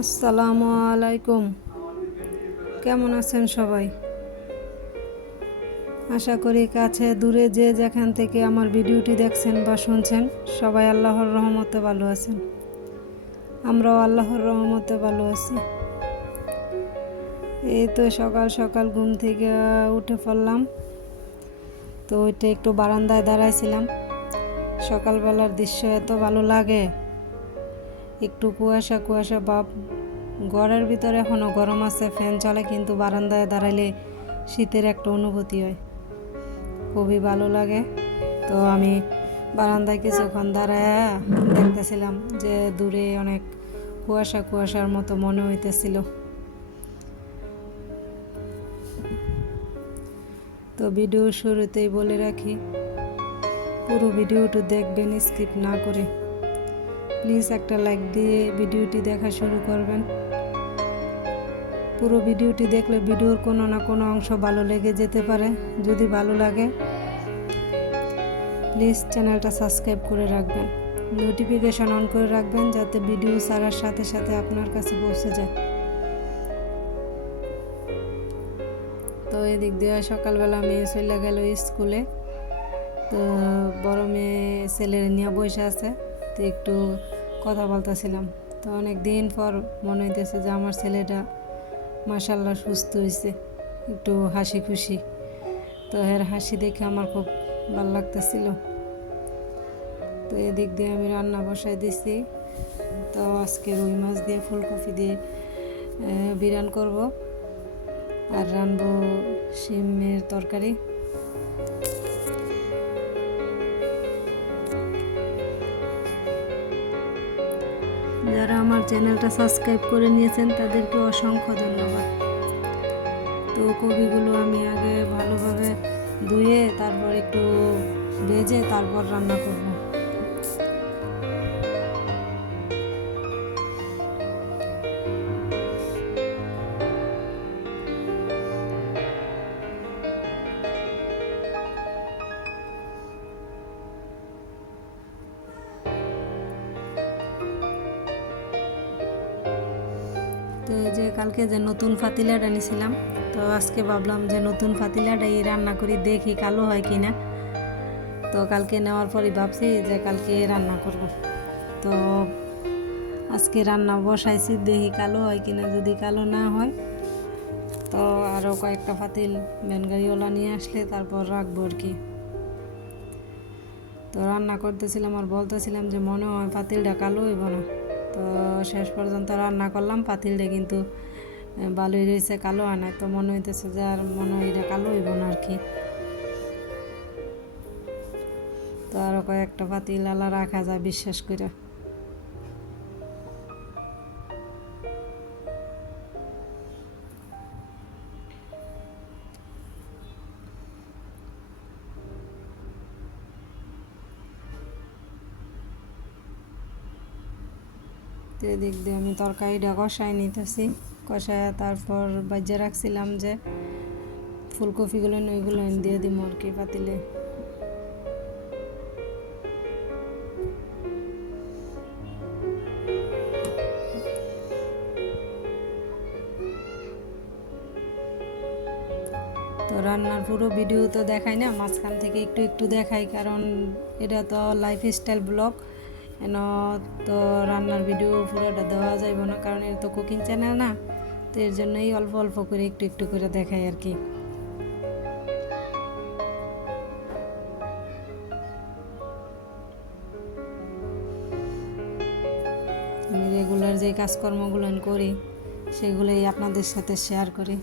আসসালামু আলাইকুম। কেমন আছেন সবাই? আশা করি কাছে দূরে যে যেখান থেকে আমার ভিডিওটি দেখছেন বা শুনছেন, সবাই আল্লাহর রহমতে ভালো আছেন। আমরাও আল্লাহর রহমতে ভালো আছি। এই তো সকাল সকাল ঘুম থেকে উঠে পড়লাম। তো ওইটা একটু বারান্দায় দাঁড়াইছিলাম। সকালবেলার দৃশ্য এত ভালো লাগে। একটু কুয়াশা কুয়াশা ভাব ঘরের ভিতরে এখনও গরম আছে, ফ্যান চলে কিন্তু বারান্দায় দাঁড়াইলে শীতের একটা অনুভূতি হয়। খুবই ভালো লাগে। তো আমি বারান্দায় কিছুক্ষণ দাঁড়ায় দেখতেছিলাম যে দূরে অনেক কুয়াশা কুয়াশার মতো মনে হইতেছিল। তো ভিডিও শুরুতেই বলে রাখি, পুরো ভিডিওটা দেখবেন, স্কিপ না করে। প্লিজ একটা লাইক দিয়ে ভিডিওটি দেখা শুরু করবেন। পুরো ভিডিওটি দেখলে ভিডিওর কোনো না কোনো অংশ ভালো লেগে যেতে পারে। যদি ভালো লাগে, প্লিজ চ্যানেলটা সাবস্ক্রাইব করে রাখবেন। নোটিফিকেশন অন করে রাখবেন যাতে ভিডিও ছাড়ার সাথে সাথে আপনার কাছে পৌঁছে যায়। তো এদিক দিয়ে সকালবেলা মেয়ে চলে গেল স্কুলে। তো বড় মেয়ে ছেলের নিয়ে বসে আছে। তো একটু কথা বলতেছিলাম। তো অনেক দিন পর মনে হইতেছে যে আমার ছেলেটা মাসাল্লাহ সুস্থ হয়েছে একটু হাসি খুশি। তো এর হাসি দেখে আমার খুব ভালো লাগতেছিল। তো এদিক দিয়ে আমি রান্না বসাই দিছি। তো আজকে রুই মাছ দিয়ে ফুলকপি দিয়ে বিরান করব। আর রানবো শিমের তরকারি। চ্যানেলটা সাবস্ক্রাইব করে নিয়েছেন, তাদেরকে অসংখ্য ধন্যবাদ। তো কবিগুলো আমি আগে ভালোভাবে ধুয়ে, তারপর একটু ভেজে, তারপর রান্না করব। যে কালকে যে নতুন ফাতিলাটা নিয়েছিলাম তো আজকে ভাবলাম যে নতুন ফাতিলাটাই রান্না করি, দেখি কালো হয় কি না তো কালকে নেওয়ার পরই ভাবছি যে কালকে রান্না করব। তো আজকে রান্না বসাইছি, দেখি কালো হয় কিনা, যদি কালো না হয়, তো আরও কয়েকটা ফাতিল ব্যানগাড়িওয়ালা নিয়ে আসলে তারপর রাখব আর কি। তো রান্না করতেছিলাম আর বলতেছিলাম যে মনে হয় পাতিলটা কালো হইব না। তো শেষ পর্যন্ত রান্না করলাম। পাতিলটা কিন্তু বালুই রয়েছে কালো না তো মনে হইতেছে যে আর মনে এটা কালো হইব না আর কি তো আরও কয়েকটা পাতিল আলা রাখা যায় বিশ্বাস করে। তো এদিক দিয়ে আমি তরকারিটা কষাই নিতেছি। কষায় তারপর বাজ্যে রাখছিলাম যে ফুলকপিগুলো ওইগুলো দিয়ে দিই কি পাতিলে। তো রান্নার পুরো ভিডিও তো দেখাই না, মাঝখান থেকে একটু একটু দেখাই, কারণ এটা তো লাইফ স্টাইল ব্লগ এন তো রান্নার ভিডিও পুরোটা দেওয়া যাইব না, কারণ এটা তো কুকিং চ্যানেল না, তো এর জন্যই অল্প অল্প করে একটু একটু করে দেখাই আর কি। রেগুলার যে কাজকর্মগুলো করি, সেগুলোই আপনাদের সাথে শেয়ার করি।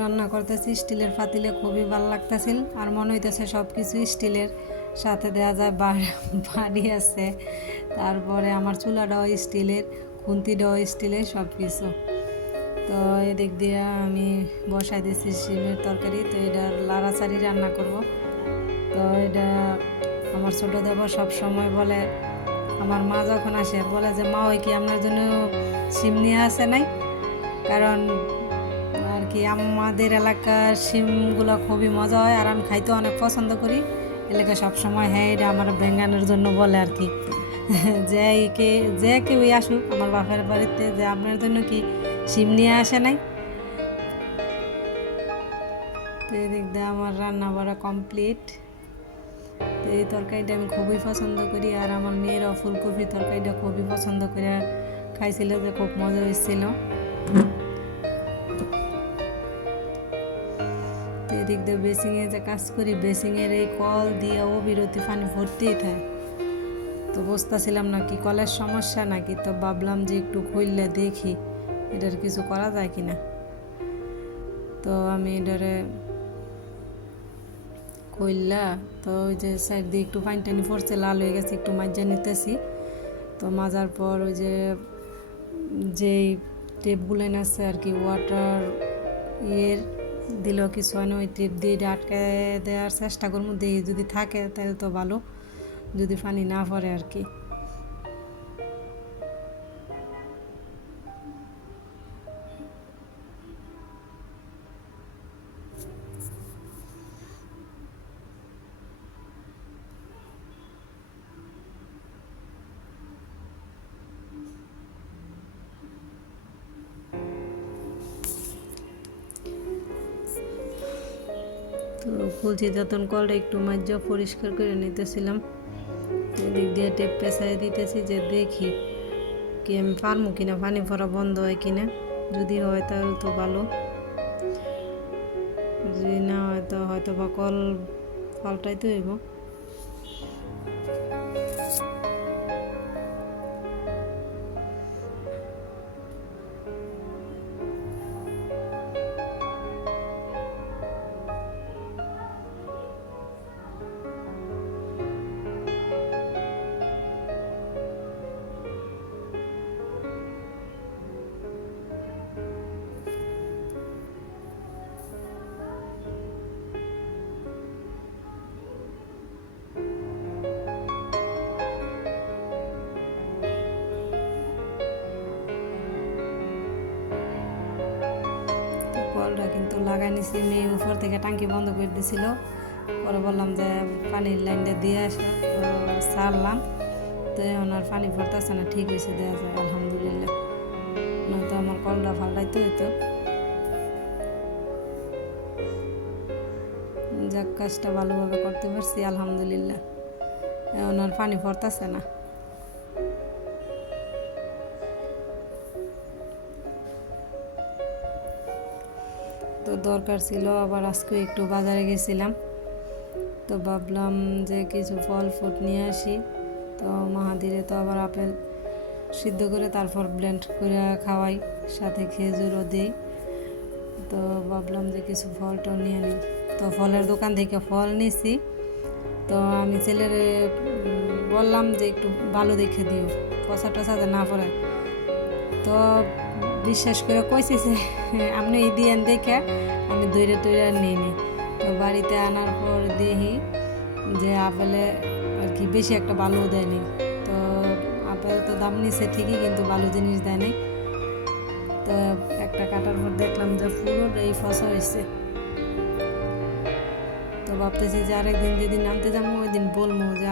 রান্না করতেছি, স্টিলের পাতিলে খুবই ভালো লাগতেছিল আর মনে হইতেছে সব কিছু স্টিলের সাথে দেওয়া যায় বাড়ি আছে। তারপরে আমার চুলাটাও স্টিলের, খুন্তিটাও স্টিলের সব কিছু তো এদিক দিয়ে আমি বসাই দিয়েছি শিমের তরকারি, তো এটা লাড়াচাড়ি রান্না করব। তো এটা আমার ছোটো দেবর সব সময় বলে, আমার মা যখন আসে বলে যে, মা, ওই কি আপনার জন্য সিম নিয়ে আসে নাই? কারণ কি আমাদের এলাকার সিমগুলো খুবই মজা হয় আর আমি খাইতে অনেক পছন্দ করি। এলাকা সব সময় হ্যাঁ এটা আমার ব্যাঙ্গানোর জন্য বলে আর কি। যে কে, যে কেউই আসুক, আমার বাপের বাড়িতে যে আপনার জন্য কি সিম নিয়ে আসে নাই? তো এদিক দিয়ে আমার রান্না বাড়া কমপ্লিট। তো এই তরকারিটা আমি খুবই পছন্দ করি আর আমার মেয়েরাও ফুলকপি তরকারিটা খুবই পছন্দ করে খাইছিল যে খুব মজা হয়েছিল। এদিক দিয়ে বেসিংয়ে যে কাজ করি বেসিংয়ের এই কল দিয়ে অবিরতি পানি ভর্তিই থাকে। তো বুঝতেছিলাম না কি কলের সমস্যা নাকি, তো ভাবলাম যে একটু খুললে দেখি এটার কিছু করা যায় কি না তো আমি এটারে কইলা তো ওই যে সাইড দিয়ে একটু পানি টানি পড়ছে লাল হয়ে গেছে, একটু মাজা নিতেছি। তো মাজার পর ওই যে যেই টেপগুলো আছে আর কি ওয়াটার ইয়ের দিলেও কিছু হয় না, ওই টিপ দিয়ে আটকে দেওয়ার চেষ্টা করব দিয়ে যদি থাকে তাহলে তো ভালো, যদি পানি না পড়ে আর কি। তো ফুলছি যতন কলটা একটু মাজ্জা পরিষ্কার করে নিতেছিলাম। এদিক দিয়ে টেপ পেঁচাই দিতেছি যে দেখি কি আমি পারব কিনা, পানি ভরা বন্ধ হয় কিনা। যদি হয় তাহলে তো ভালো। যদি না হয় তো হয়তো বা কল পাল্টাইতে হইব। তো কিন্তু লাগাই নিছি মেয়ে উপর থেকে টাঙ্কি বন্ধ করে দিছিল। পরে বললাম যে পানির লাইনটা দিয়ে আসো সারলাম তো এখন আর পানি ভরতেছে না, ঠিক হয়েছে দেওয়া যায়, আলহামদুলিল্লাহ। নয়তো আমার কলটা ফাল্টাইতে হইতো। যাক, কাজটা ভালোভাবে করতে পারছি, আলহামদুলিল্লাহ। আর পানি ভরতেছে না। তো দরকার ছিল, আবার আজকে একটু বাজারে গেছিলাম। তো ভাবলাম যে কিছু ফল ফ্রুট নিয়ে আসি। তো মাহাদিরে তো আবার আপেল সিদ্ধ করে তারপর ব্লেন্ড করে খাওয়াই, সাথে খেজুরও দিই। তো ভাবলাম যে কিছু ফলটাও নিয়ে নিই। তো ফলের দোকান থেকে ফল নিছি। তো আমি ছেলের বললাম যে একটু ভালো দেখে দিও পচা যে না পড়ে। তো বিশ্বাস করে কইছি যে আপনি এই দিয়েন দেখে আমি দইরে টইরে নিয়ে নিই। তো বাড়িতে আনার পর দেখি যে আপেলে আর কি বেশি একটা ভালো দেয়নি। তো আপেল তো দাম নিছে ঠিকই কিন্তু ভালো জিনিস দেয়নি। তো একটা কাটার পর দেখলাম যে পুরো এই ফসা হয়েছে তো ভাবতেছি যে আরেকদিন যেদিন আনতে যাব ওই দিন বলব যে